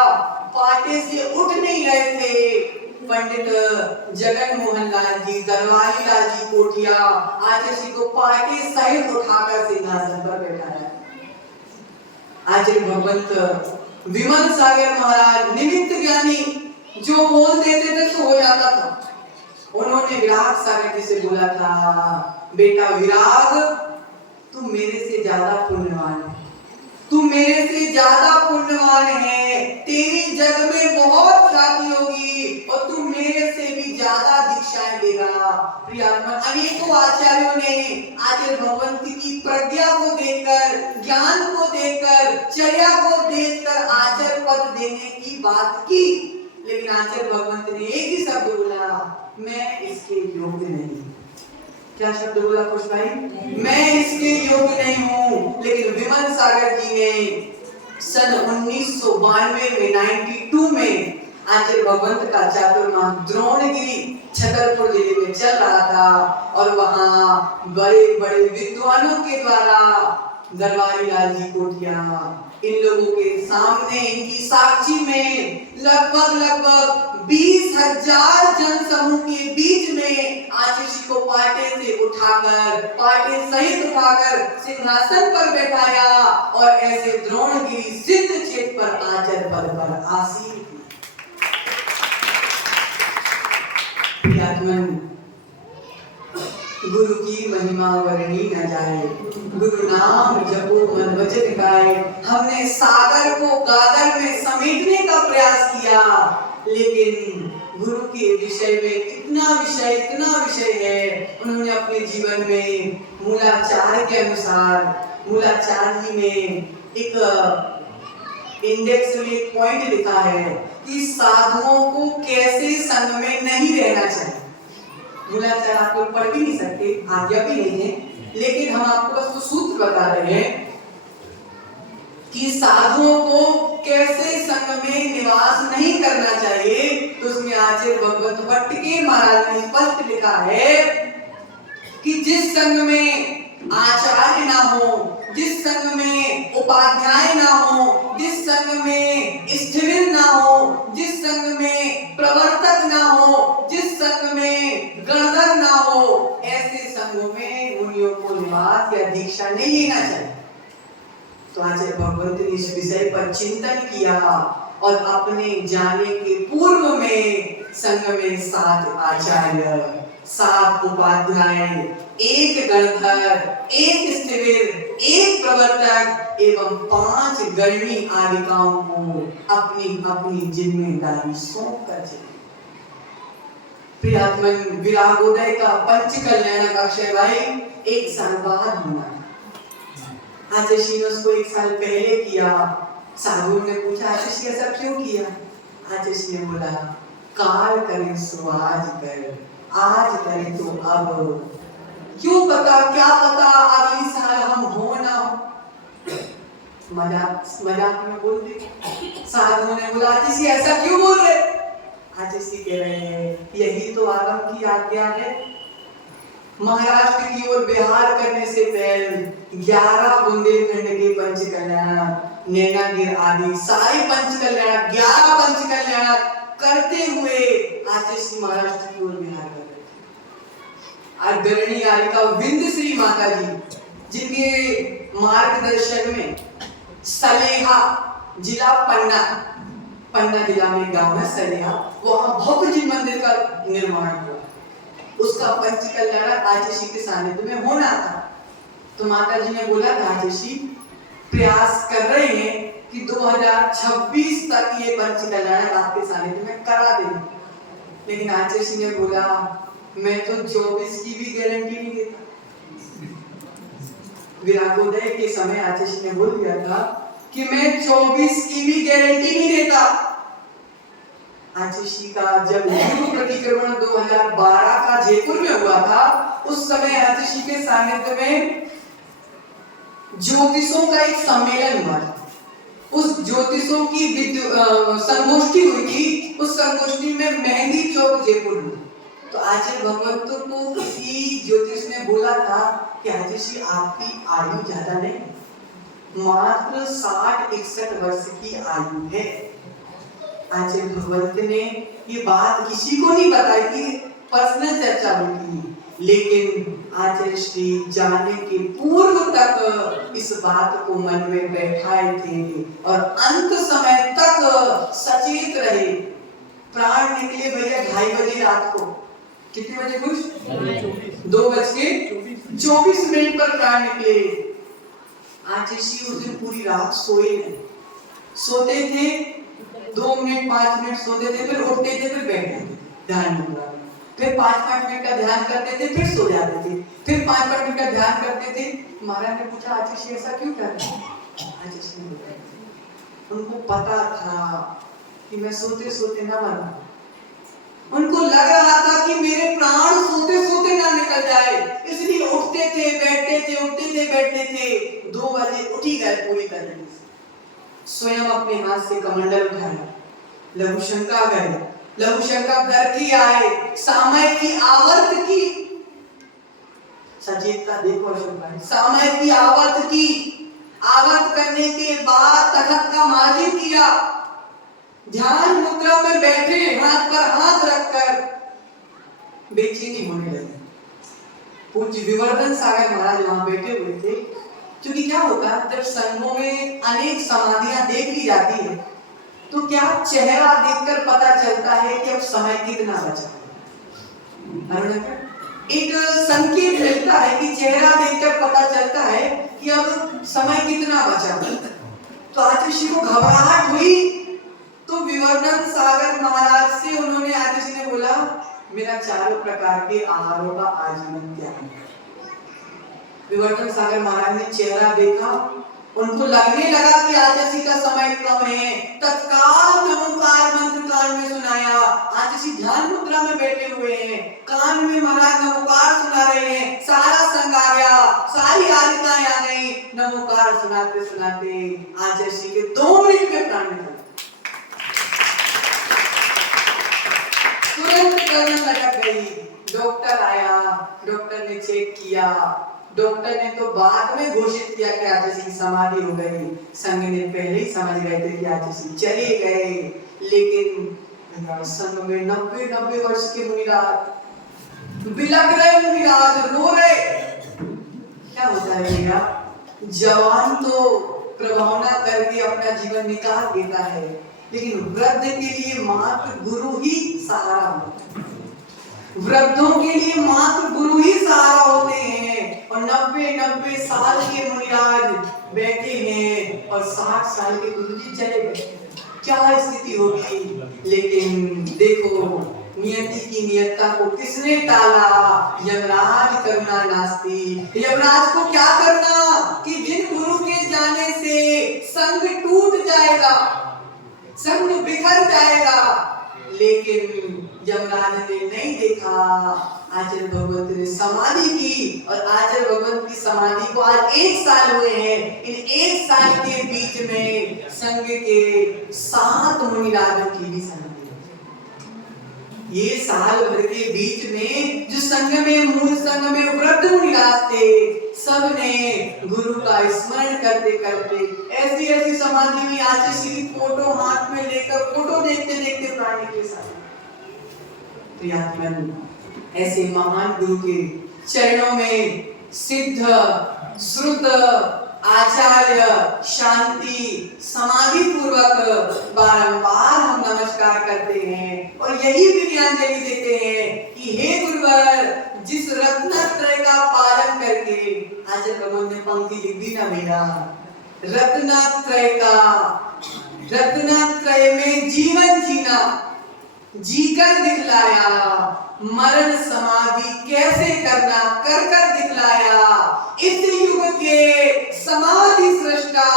पाटे से उठ नहीं रहे थे। पंडित जगन मोहन लाल जी, दरबारी लाल जी कोठिया आचार्य को पाटे सहित उठाकर सिंहासन पर बैठाया। आचार्य भगवंत विमल सागर महाराज निमित्त ज्ञानी, जो बोल देते थे तो हो जाता था। उन्होंने विराट सागर जी से बोला था, बेटा विराग तू मेरे से ज्यादा पुण्यवान है, तू मेरे से ज्यादा पुण्यवान है, तेरी जग में बहुत ख्याति होगी और तू मेरे से भी ज्यादा दीक्षाएं देगा। प्रियात्मा अनेकों आचार्यों ने आचार्य भगवंत की प्रज्ञा को देखकर, ज्ञान को देखकर, चर्या को देखकर आचार्य पद देने की बात की, लेकिन आचार्य भगवंत ने एक ही शब्द बोला, मैं इसके योग्य नहीं। क्या शब्द बोला खुश भाई? मैं इसके योग्य नहीं हूँ। लेकिन विमल सागर जी ने सन 1992 में 92 में आचार्य भगवंत का चातुर्मास द्रोणगिरी छतरपुर जिले में चल रहा था और वहाँ बड़े बड़े विद्वानों के द्वारा दरबारी लाल जी कोठिया इन लोगों के सामने, इनकी साक्षी में लगभग 20,000 जन समूह के बीच में आचार्य को पाटे से उठाकर, पाटे सहित उठाकर सिंहासन पर बैठाया और ऐसे द्रोणगिरी सिद्ध क्षेत्र पर आचार्य पद पर आसीन किया। गुरु की महिमा वर्णी न जाए, गुरु नाम जपो मन वचन गाए। हमने सागर को गागर में समेटने का प्रयास किया, लेकिन गुरु के विषय में इतना विषय है। उन्होंने अपने जीवन में मूलाचार के अनुसार, मूलाचार ही में एक इंडेक्स में एक पॉइंट लिखा है कि साधुओं को कैसे संग में नहीं रहना चाहिए। मूलाचार आप लोग पढ़ भी नहीं सकते, आज्ञा भी नहीं है, लेकिन हम आपको बस वो सूत्र बता रहे हैं। कि साधुओं को कैसे संग में निवास नहीं करना चाहिए, तो उसमें आचार्य भगवत भट्ट के महाराज ने स्पष्ट लिखा है कि जिस संग में आचार्य ना हो, जिस संग में उपाध्याय ना हो, जिस संग में स्थिविर ना हो, जिस संग में प्रवर्तक ना हो, जिस संग में गणधर ना हो, ऐसे संगों में मुनियों को निवास या दीक्षा नहीं लेना चाहिए। तो आचार्य भगवंत ने इस विषय पर चिंतन किया और अपने जाने के पूर्व में संग में 7 आचार्य, 7 उपाध्याय, 1 गणधर, 1 स्थिविर, 1 प्रवर्तक एवं 5 गणनी आदिकाओं को अपनी अपनी जिम्मेदारी सौंप कर चले। प्रियात्मन विरागोदय का पंच कल्याणक अक्षय भाई 1 साल बाद हुआ। आचार्य श्री ने उसको 1 साल पहले किया। साधु ने पूछा आचार्य श्री ऐसा क्यों किया? आचार्य श्री ने बोला काल करे सो आज कर, आज करे तो अब, क्यों पता, क्या पता अगली साल हम हो ना हो। मजाक में बोल दी। साधु ने बोला आचार्य श्री ऐसा क्यों बोल रहे? आचार्य श्री कह रहे हैं यही तो आगम की आज्ञा है। महाराष्ट्र की ओर बिहार करने से पहले 11 बुंदेलखंड के पंच कल्याण, नैनागिर आदि सारे पंच कल्याण, 11 पंच कल्याण करते हुए आचार्य श्री महाराष्ट्र की ओर बिहार कर रहे थे। अग्रणी आरिका विंध्य श्री माता जी, जिनके मार्गदर्शन में सलेहा जिला पन्ना जिला में गांव है सलेहा, वहां भव्य जी मंदिर का निर्माण हुआ। उसका पंच कल्याण आचार्य श्री के सानिध्य में होना था। तो माता जी ने बोला था आचार्य श्री प्रयास कर रहे हैं कि 2026 तक ये पंच कल्याण आपके सानिध्य में करा दें। लेकिन आचार्य श्री ने बोला मैं तो 24 की भी गारंटी नहीं देता। विरागोदय के समय आचार्य श्री ने बोल दिया था कि मैं 24 की भी गारंटी नहीं देता। आचार्य श्री का जब युग प्रतिक्रमण 2012 का जयपुर में हुआ था, उस समय आचार्य श्री के सानिध्य में ज्योतिषों का एक सम्मेलन हुआ। उस ज्योतिषों की संगोष्ठी हुई थी। उस संगोष्ठी में मेहंदी चौक जयपुर में। तो आचार्य भगवंत को किसी ज्योतिष ने बोला था कि आचार्य श्री आपकी आयु ज्यादा नहीं, मात्र 60-61 वर्ष की आयु है। आचार्य भगवंत ने ये बात किसी को नहीं बताई थी, पर्सनल चर्चा हुई थी। लेकिन आचार्य श्री जाने के पूर्व तक इस बात को मन में बैठाए थे और अंत समय तक सचेत रहे। प्राण निकले भैया 2:30 बजे रात को। कितने बजे कुछ 2:24 पर प्राण निकले। आचार्य श्री उस दिन पूरी रात सोए नहीं। सोते थे 2 मिनट 5 मिनट सोते थे, फिर उठते थे, फिर बैठते थे ध्यान मुद्रा में, फिर 5-5 मिनट का ध्यान करते थे, फिर सो जाते थे, फिर 5-5 मिनट का ध्यान करते थे। महाराज ने पूछा आचार्य श्री ऐसा क्यों कर रहे हैं? आचार्य श्री ने बताया उनको पता था कि मैं सोते सोते ना मरूं। उनको लग रहा था कि मेरे प्राण सोते सोते ना निकल जाए, इसलिए उठते थे बैठते थे, उठते थे बैठते थे। 2 बजे उठी गए पूरी तरीके से। स्वयं अपने हाथ से कमंडल उठाया, लघु शंका गए, लघु शंका करके आए, सामय की आवर्त की। सचेतता देखो अशोक भाई, सामय की आवर्त की। आवर्त करने के बाद तखत का मार्जन किया, ध्यान मुद्रा में बैठे, हाथ पर हाथ रखकर बेचैनी होने लगी। पूज्य विवर्धन सागर महाराज वहां बैठे हुए थे। क्योंकि क्या होता है जब संघों में अनेक समाधियां देख ली जाती है तो क्या चेहरा देखकर पता चलता है कि अब समय कितना बचा है। एक संकेत मिलता है कि चेहरा देखकर पता चलता है कि अब समय कितना बचा। तो आचार्य श्री को घबराहट हुई तो विवर्धन सागर महाराज से उन्होंने आचार्य श्री ने बोला मेरा 4 प्रकार के आहारों का आजीवन क्या है। विवर्धन सागर महाराज ने चेहरा देखा, उनको लगने लगा कि आचार्य श्री का समय कम है। तत्काल ओंकार मंत्र कान में सुनाया। आज इसी ध्यान मुद्रा में बैठे हुए हैं, कान में महाराज नमोकार सुना रहे हैं, सारा संग आ गया, सारी आरतियां आ गई, नमोकार सुनाते सुनाते आचार्य श्री के 2 मिनट में प्राण निकल, तुरंत गर्दन लटक गई। डॉक्टर आया, डॉक्टर ने चेक किया, डॉक्टर ने तो बाद में घोषित किया कि आचार्य श्री की समाधि हो गई। संघ ने पहले ही समझ गए थे कि आचार्य श्री चले गए, लेकिन संघ में 90 वर्ष के मुनिराज बिलख रहे, मुनिराज रो रहे। क्या होता है भैया, जवान तो प्रभावना करके अपना जीवन निकाल देता है, लेकिन वृद्ध के लिए मात्र गुरु ही सहारा होता है। वृद्धों के लिए मात्र गुरु ही सहारा होते हैं। और 90 साल के मुनिराज बैठे हैं और 60 साल के गुरुजी चले गए, क्या स्थिति होगी। लेकिन देखो, नियति की नियतता को किसने टाला, यमराज करुणा नास्ति। यमराज को क्या करना कि जिन गुरु के जाने से संग टूट जाएगा, संग बिखर जाएगा, लेकिन यमराज ने नहीं देखा। आचार्य भगवंत ने समाधि की, और आचार्य भगवंत की समाधि को आज 1 साल हुए हैं। इन 1 साल के बीच में संघ के 7 मुनिराजों की भी समाधि। ये साल भर के बीच में जो संघ में, मूल संघ में वृद्ध मुनिराज थे, सब ने गुरु का स्मरण करते करते ऐसी ऐसी समाधि में आचार्य श्री की फोटो हाथ में लेकर फोटो देखते देखते प्राण के साथ। ऐसे महान गुरु के चरणों में सिद्ध श्रुत आचार्य शांति समाधि पूर्वक बारंबार हम नमस्कार करते हैं और यही विनयाञ्जलि देते हैं कि हे गुरुवर, जिस रत्नत्रय का पालन करके, आचार्य भगवान ने पंक्ति लिख दी ना मेरा, रत्नत्रय में जीवन जीना, जीकर दिखलाया, मरण समाधि कैसे करना कर कर दिखलाया। इस युग के समाधि सृष्टा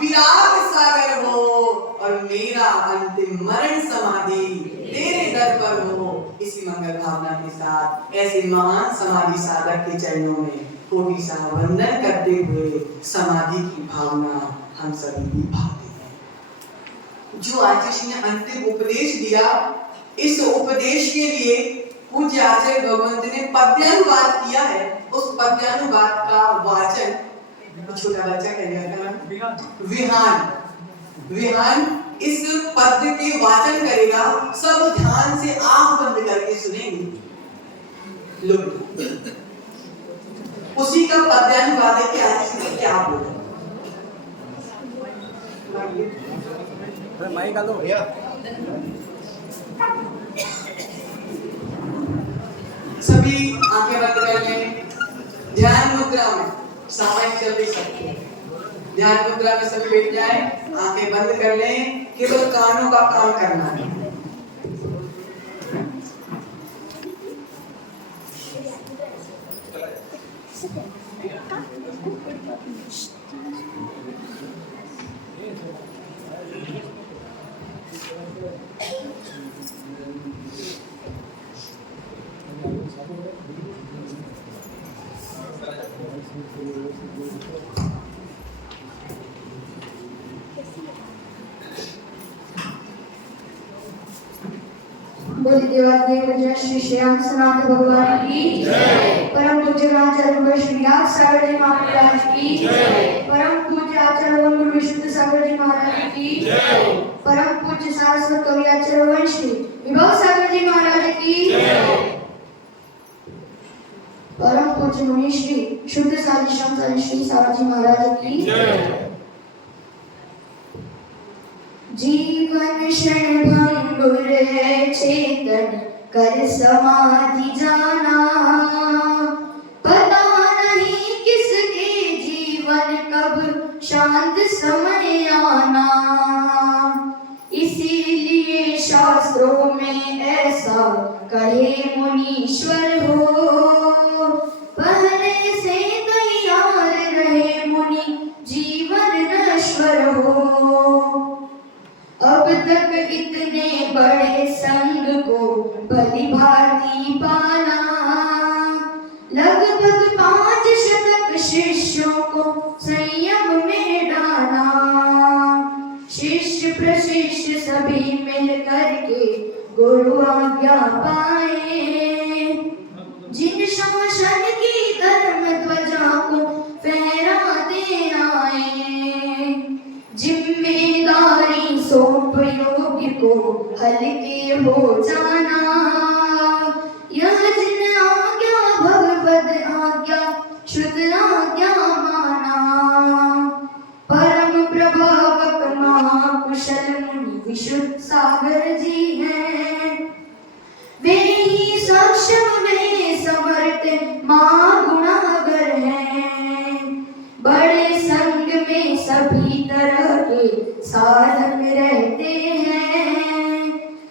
विराट सागर हो, और मेरा अंतिम मरण समाधि तेरे दर पर हो। इसी मंगल भावना के साथ ऐसे महान समाधि साधक के चरणों में कोटि सा वंदन करते हुए समाधि की भावना हम सभी भी भाते हैं। जो आचार्य ने अंतिम उपदेश दिया, इस उपदेश के लिए पूज्य आचार्य भगवंत ने पद्यानुवाद किया है। उस पद्यानुवाद का वाचन छोटा बच्चा करेगा, विहान इस पद्य के वाचन करेगा। सब ध्यान से आंख बंद करके सुनेंगे लोग। उसी का पद्यानुवाद है कि आचार्य ने क्या बोला। माइक आ दो भैया। सभी आंखें बंद कर लें, ध्यान मुद्रा में सामायिक चल भी सकते हैं। ध्यान मुद्रा में सभी बैठ जाएं, आंखें बंद कर लें, केवल कानों का काम करना है। बोली देवादेव श्री श्याम सनातन भगवान की जय। परम पूज्य आचार्य श्री राज सागर जी महाराज की जय। परम पूज्य आचार्य गुरु विशुद्ध सागर जी महाराज की जय। परम पूज्य सारस्वत कवि आचार्य वंशी विभव सागर जी महाराज की जय। परम पूज्य मुनि श्री शुद्ध साजी श्याम श्री सागर जी महाराज की जय। जीवन क्षण भंगुर है, चेतन कर समाधि जाना। पता नहीं किसके जीवन कब शांत समय आना। इसीलिए शास्त्रों में ऐसा कहे मुनीश्वर हो, पहले से तैयार रहे मुनि जीवन नश्वर हो। अब तक इतने बड़े संग को भली भांति पाला। लगभग 5 शतक शिष्यों को संयम में डाला। शिष्य प्रशिष्य सभी मिल करके गुरु आज्ञा पाए। जिन शासन की धर्म ध्वजा को फहराते आए। जिम्मेदारी सौंप योग्य को हल्के हो जाना। यह जिन आज्ञा भगवद आज्ञा शुद्ध आज्ञा माना। परम प्रभावक महाकुशल मुनि विशुद्ध सागर जी हैं। वे ही सक्षम वे समर्थ महागुणागर हैं। बड़े संग में सभी तरह के साधक रहते हैं।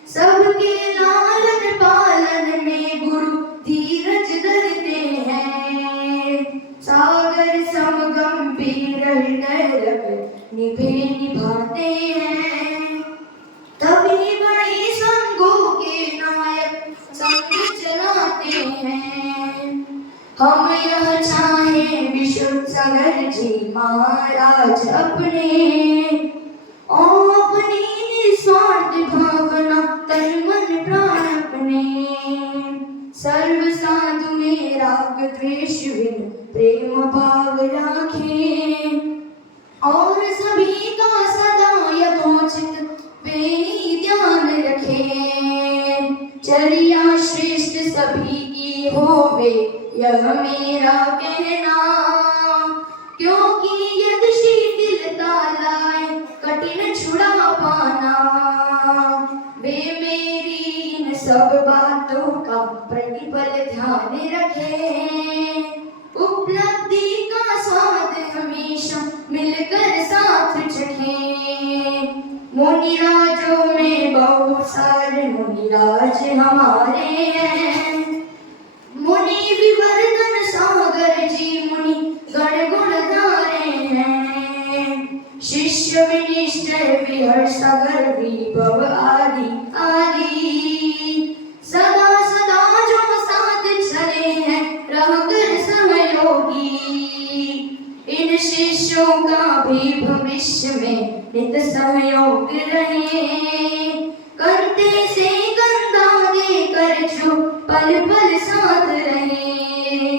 सबके लालन पालन में गुरु धीरज धरते हैं। सागर सम गंभीर हृदय रख निभे निभाते हैं। तभी बड़े संगों के नायक संग चलाते हैं। हम यह चाहें विशुद्ध सागर जी महाराज अपने। अपनी निस्वार्थ भावना तन मन प्राण अपने। सर्व साधु में राग द्वेष विन प्रेम भाव राखें। और सभी का सदा यथोचित वे ही ध्यान रखें। चर्या श्रेष्ठ सभी की होवे यह मेरा कहना। क्योंकि यदि शिथिलता लाए कठिन छुड़ा पाना। वे मेरी इन सब बातों का प्रतिपल ध्यान रखें। उपलब्धि का स्वाद हमेशा मिलकर साथ चखें। मुनिराजों में बहुत सारे मुनिराज हमारे हैं। मुनि विवर्धन सागर जी मुनि गण गुणधारे हैं। शिष्य विनिष्ठय विहर्ष सागर विभव आदि आदि। सदा सदा जो साथ चले हैं रहकर सहयोगी। इन शिष्यों का भी भविष्य में नित सहयोग रहे। कंधे से कंधा देकर जो पल पल साथ रहे।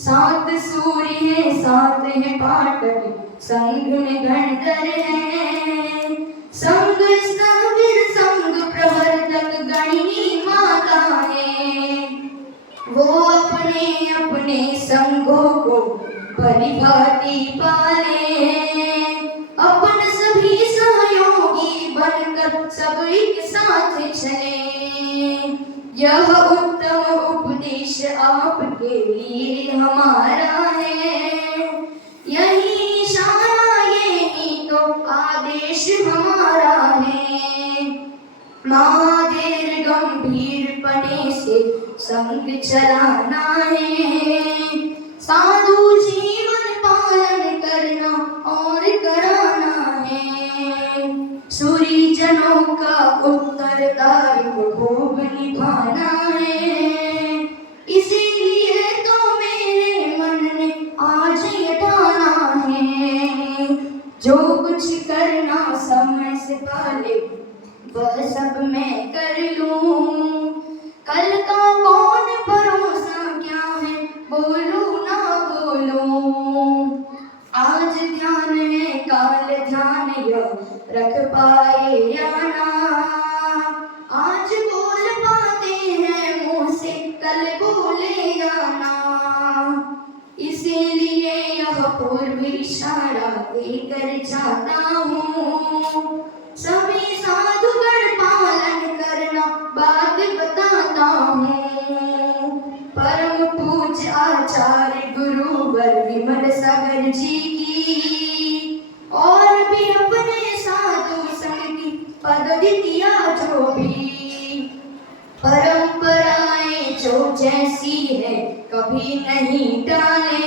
7 सूर्य है 7 है पाटक संग में गणधर है। संग स्तविर संग प्रवर्तक गणिनी माता है। वो अपने अपने संगों को भली भांति पाले। अपन सभी सहयोगी बनकर सब एक साथ चले। यह उत्तम उपदेश आपके लिए हमारा है। यही इशारा यही तो आदेश हमारा है। महादेर गंभीर पने से संग चलाना है। साधु जीवन पालन करना और कराना है। सूरी जनों का उत्तरदायित्व खूब निभाना है। इसीलिए तो मेरे मन ने आज ये ठाना है। जो कुछ करना समय से पहले वह सब मैं कर लूं। कल का कौन भरोसा क्या है बोलूं ना बोलूं। आज ध्यान है काल ध्यान यह रख पाए या ना। आज बोल पाते हैं मुंह से कल बोले या ना। इसीलिए यह पूर्व इशारा देकर जाता हूँ। सभी साधुगण पालन करना बात बताता हूँ। परम पूज्य आचार्य गुरुवर विमल सागर जी की। और भी अपने साधु संग की पदवी दिया जो भी। परंपराएं जो जैसी है कभी नहीं टाले।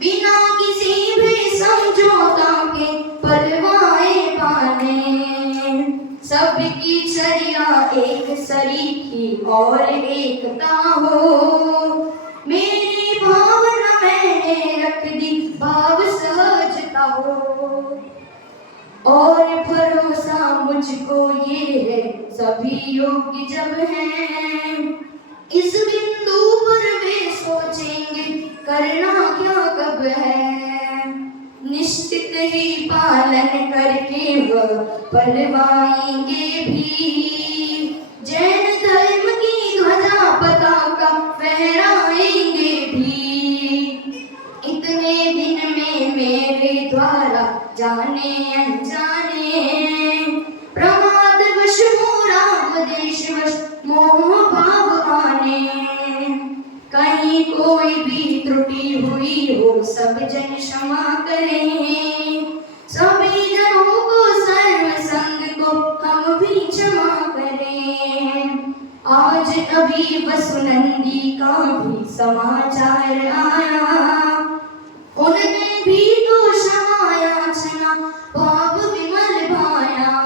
बिना किसी भी समझौता के परवाए पाने। सबकी चर्या एक सरीखी और एकता हो। मेरी भावना मैंने रख दी भाव सहजता हो, और भरोसा मुझको ये है सभी योग्य जब हैं। इस बिंदु पर वे सोचेंगे करना क्या कब है। निश्चित ही पालन करके वह पलवाएंगे भी, जैन धर्म की ध्वजा पताका फहराएंगे भी। इतने दिन में मेरे द्वारा जाने अनजाने प्रमादवश हो राम देशवश मोह भाव आने। कहीं कोई भी त्रुटि हुई हो सब जन क्षमा करें। सभी जनों को सर्व संग को हम भी क्षमा करें। आज अभी वसुनंदी का भी समाचार आया, उनने भी तो क्षमा याचना भाव विमल भाया।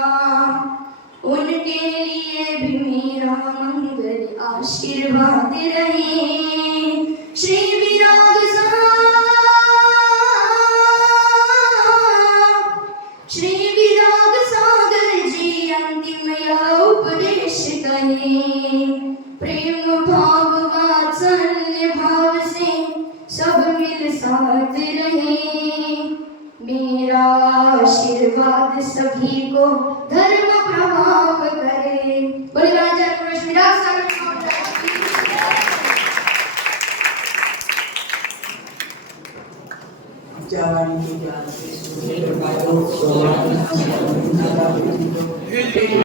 उनके लिए भी मेरा मंगल आशीर्वाद रहे। श्री विराग सागर जी अंतिम यह उपदेश कहे। प्रेम भाव वात्सल्य भाव से सब मिल साथ रहे। मेरा आशीर्वाद सभी को धर्म प्रभाव करे। बोले राजा विराग सागर जवानी के ज्ञान से